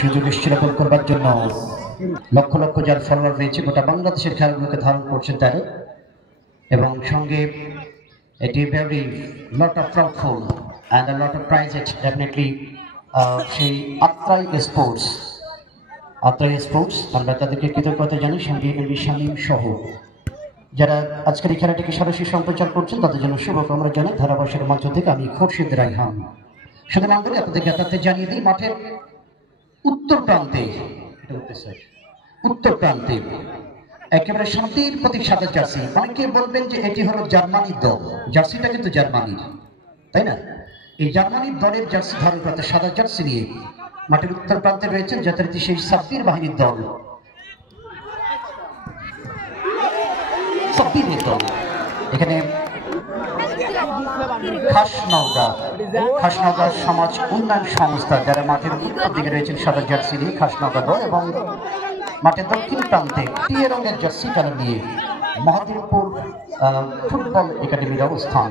সুযোগ এসেছিল গোল করবার জন্য। লক্ষ লক্ষ যার ফলোয়ার রয়েছে গোটা বাংলাদেশের খেলাগুলোকে ধারণ করছেন তারা, এবং সঙ্গে এটি very lot of proudful and a lot of prize definitely সেই আত্রাই স্পোর্টস আমরা তাদেরকে কৃতজ্ঞতা জানি, সঙ্গে এমডি শামীম সহ যারা আজকের এই খেলাটিকে সরাসরি সম্প্রচার করছেন তাদের জন্য শুভকামনা জানাই ধারাভাষ্যের মঞ্চ থেকে আমি খুরশিদ রায়হান। শুধু নাম করে আপনাদের জ্ঞাতার্থে জানিয়ে দিই, মাঠের উত্তর প্রান্তে একেবারে শান্তির প্রতীক সাদা জার্সি। অনেকে বলবেন যে এটি হলো জার্মানির দল, জার্সিটা কিন্তু জার্মানির, তাই না? এই জার্মানির দলের জার্সি ধারণ করতে সাদা জার্সি নিয়ে মাঠের উত্তর প্রান্তে রয়েছেন যথারীতি সেই সাব্বির বাহিনীর দল। এখানে খাসনগা সমাজ উন্নয়ন সংস্থা যারা মাঠের উত্তর দিকে রয়েছেন সাদা জার্সি নিয়ে খাসনগা দল, এবং মাঠের দক্ষিণ প্রান্তে টিয়ে রঙের জার্সি কালার নিয়ে মহাদেবপুর ফুটবল একাডেমির অবস্থান।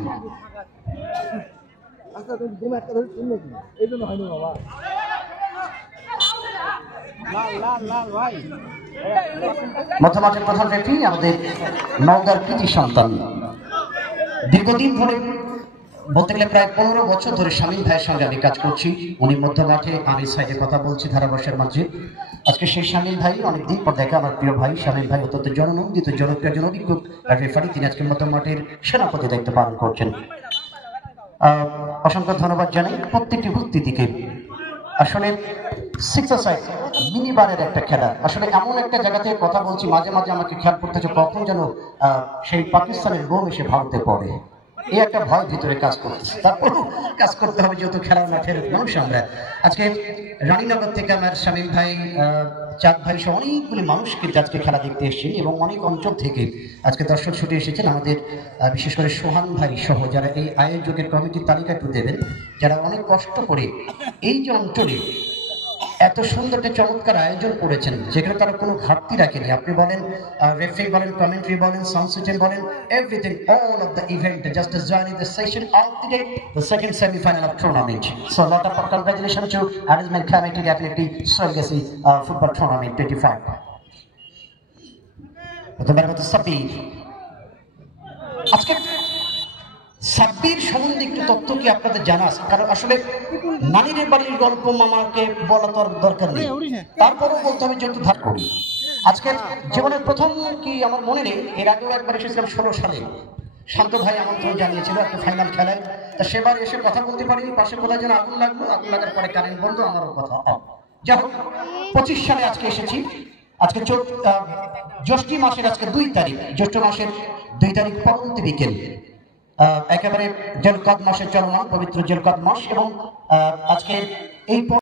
মধ্যমাঠের প্রধান রেফারি আমাদের নওগাঁর কৃতি সন্তান, দীর্ঘদিন ধরে বলতে গেলে প্রায় 15 বছর ধরে শামীম ভাইয়ের সঙ্গে আমি কাজ করছি। উনি মধ্যমাঠে, আমি সাইডে কথা বলছি ধারাভাষ্যের মাঝে। আজকে সেই শামীম ভাই অনেকদিন পর দেখা, আমার প্রিয় ভাই শামীম ভাই অত্যন্ত জননন্দিত জনপ্রিয় অভিজ্ঞ রেফারি, তিনি আজকে মধ্যমাঠের সেনাপতি দায়িত্ব পালন করছেন। অসংখ্য ধন্যবাদ জানাই প্রত্যেকটি উপস্থিতিকে। আসলে সিক্সার মিনি বারের একটা খেলা, আসলে এমন একটা জায়গা থেকে কথা বলছি মাঝে মাঝে আমাকে খেয়াল করতে হচ্ছে কখন যেন সেই পাকিস্তানের বোম এসে ভারতে পড়ে, এই একটা ভয় ভিতরে কাজ করতেছে। তারপর কাজ করতে হবে যেহেতু খেলার মাঠের মানুষ আমরা। আজকে রানীনগর থেকে আমার শামীম ভাই, চাঁদ ভাই সহ অনেকগুলি মানুষ কিন্তু আজকে খেলা দেখতে এসেছেন, এবং অনেক অঞ্চল থেকে আজকে দর্শক ছুটে এসেছেন। আমাদের বিশেষ করে সোহান ভাই সহ যারা এই আয়োজকের কমিটির তালিকা একটু দেবেন, যারা অনেক কষ্ট করে এই যে অঞ্চলে এত সুন্দর একটা চমৎকার আয়োজন করেছেন, যেখানে তারা কোনো ঘাটতি রাখেনি। আপনি বলেন রেফারি বলেন, কমেন্ট্রি বলেন, সাউন্ড সিস্টেম বলেন, everything, all of the event just as joining the session of the day, the second semi-final of tournament. So lot of congratulations to arrangement committee, definitely Legacy football tournament 25. প্রথমবার মতো সাব্বির, আজকে সাব্বির সম্বন্ধে একটু তথ্য কি আপনাদের জানা আছে? কারণ আসলে নানির বাড়ির গল্প মামাকে বলা তো দরকার নেই, তারপরেও বলতে হবে যেহেতু ধার করি। আজকের জীবনের প্রথম কি আমার মনে নেই, এর আগেও একবার এসেছিলাম 16 সালে, শান্ত ভাই আমন্ত্রণ জানিয়েছিল একটা ফাইনাল খেলায়, তা সেবার এসে কথা বলতে পারিনি, পাশে কোথায় যেন আগুন লাগলো, আগুন লাগার পরে কারেন্ট বন্ধ, আমারও কথা। যাই হোক 25 সালে আজকে এসেছি। আজকে জ্যৈষ্ঠ মাসের আজকে 2 তারিখ, জ্যৈষ্ঠ মাসের 2 তারিখ পরবর্তী বিকেল, একেবারে জেলকদ মাসের চলমান পবিত্র জেলকদ মাস, এবং আজকে এই